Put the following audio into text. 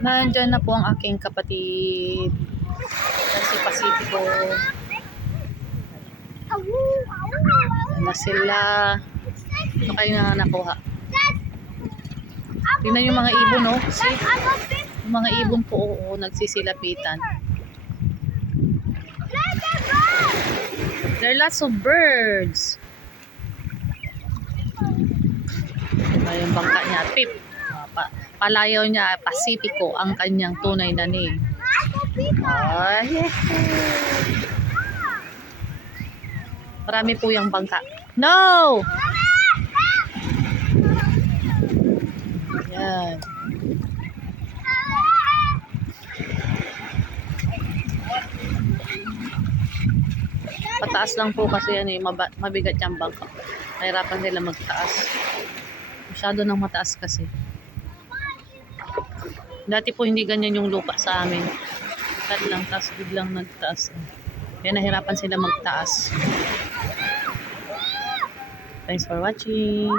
Nandyan na po ang aking kapatid. Yan si Pacifico. Yan na sila. Ito kayo na nakuha. Tingnan yung mga ibon, no? See? Yung mga ibon po, oo, nagsisilapitan. There are lots of birds. Ito yung bangka niya, Pip. Palayaw niya, Pacifico, ang kanyang tunay na name. Oh, yeah. Marami po yung bangka. No! Yan. Pataas lang po kasi yan eh, mabigat yung bangka. Nahirapan sila magtaas. Masyado nang mataas kasi. Dati po hindi ganyan yung lupa sa amin. Flat lang, tapos biglang nagtaas. Kaya nahirapan sila magtaas. Thanks for watching.